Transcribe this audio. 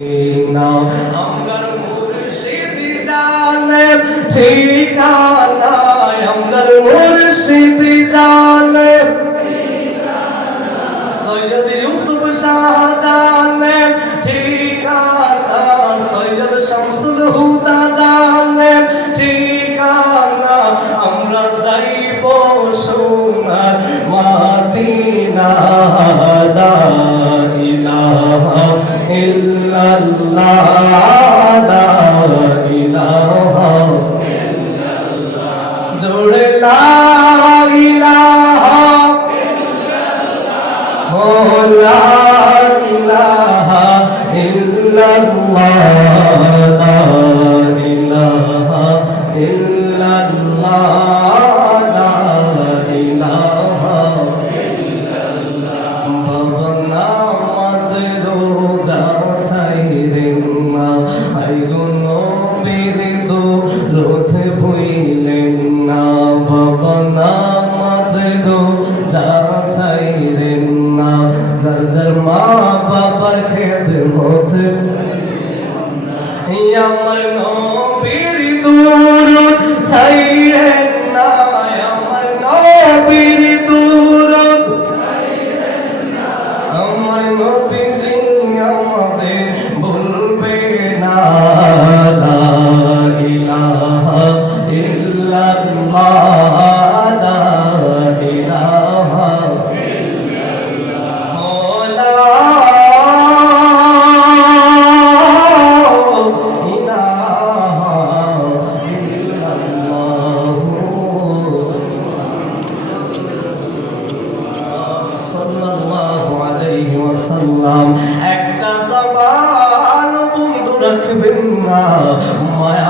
আমরার মুর্শিদ জালেম ঠিকানা, আমরার মুর্শিদ জালেম সৈয়দ ইউসুফ শাহ জালেম ঠিকানা, সৈয়দ শামসুল হুদা জালেম ঠিকানা। আমরা যাইব সোনার মদিনা, লা ইলাহা ইল্লাল্লাহ, লা ইলাহা ইল্লাল্লাহ, জোরে লা ইলাহা ইল্লাল্লাহ, লা ইলাহা ইল্লাল্লাহ, লা ইলাহা ইল্লাল্লাহ, লা ইলাহা ইল্লাল্লাহ। বাবা নামাজ রোজা ছাইরে না, আই গো নবীর দরুদ ভুইলেন না। বাবা নামাজ রোজা ছাইরে না, যার যার মা বাবার খেদমত আমার নবীর দরুদ ছাইরেন না, আমার নবীর দরুদ ছাইরেন না। আমার নবীজি আমাদের বলবে না, লা ইলাহা ইল্লাল্লাহ, লা ইলাহা ইল্লাল্লাহ, লা সাল্লাল্লাহু আলাইহি ওয়াসাল্লাম। একটা জবান বন্ধু রাখবেন না, মায়া